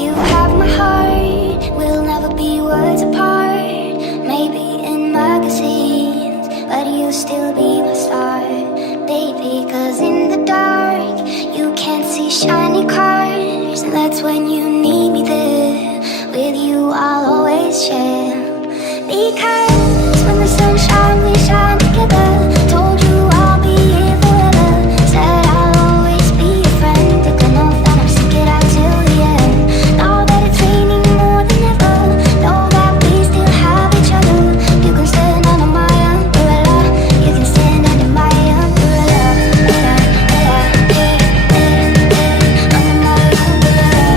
You have my heart, we'll never be worlds apart. Maybe in magazines, but you'll still be my star, baby. Cause in the dark, you can't see shiny cars, and that's when you need me there. With you I'll always share. Because when the sun shines, we shine together. Told you I'll be here forever. Said I'll always be your friend. Took an oath that I'm stick it out till the end. Now that it's raining more than ever, know that we still have each other. You can stand under my umbrella. You can stand under my umbrella. Under my umbrella. Under my umbrella.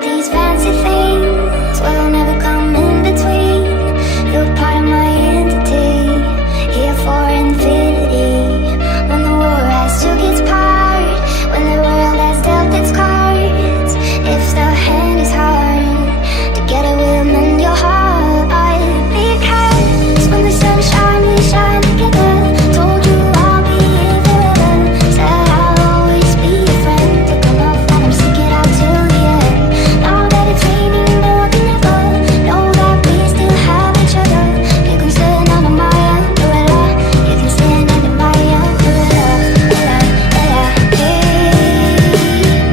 These fancy things will never come in between. You're part of my entity, here for infinity. When the war has took its part, when the world has dealt its cards, if the hand is hard, together we'll mend your heart. Because when the sun shines, we shine together. Told you I'll be here forever. Said I'll always be your friend. Took an oath that I'm stick it out till the end. Now that it's raining more than ever, know that we still have each other. You can stand under my umbrella. You can stand under my umbrella.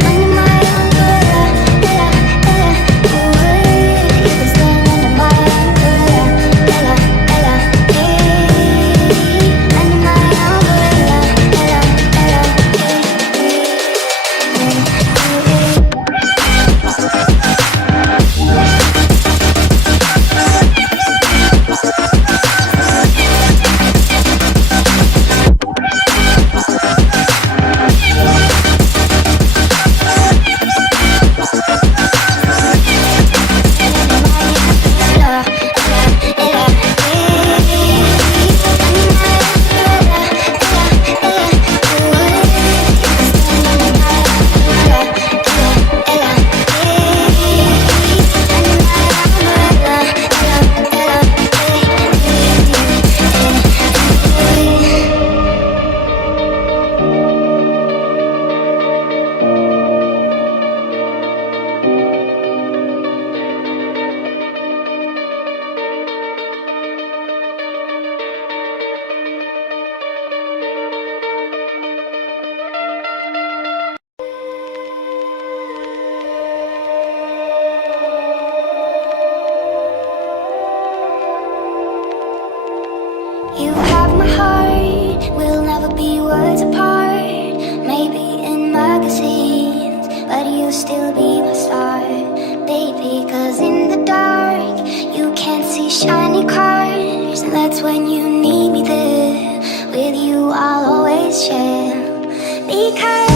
Under my umbrella. You can stand under my umbrella. Under my You have my heart, we'll never be worlds apart. Maybe in magazines, but you'll still be my star, baby. Cause in the dark, you can't see shiny cars, and that's when you need me there. With you I'll always share. Because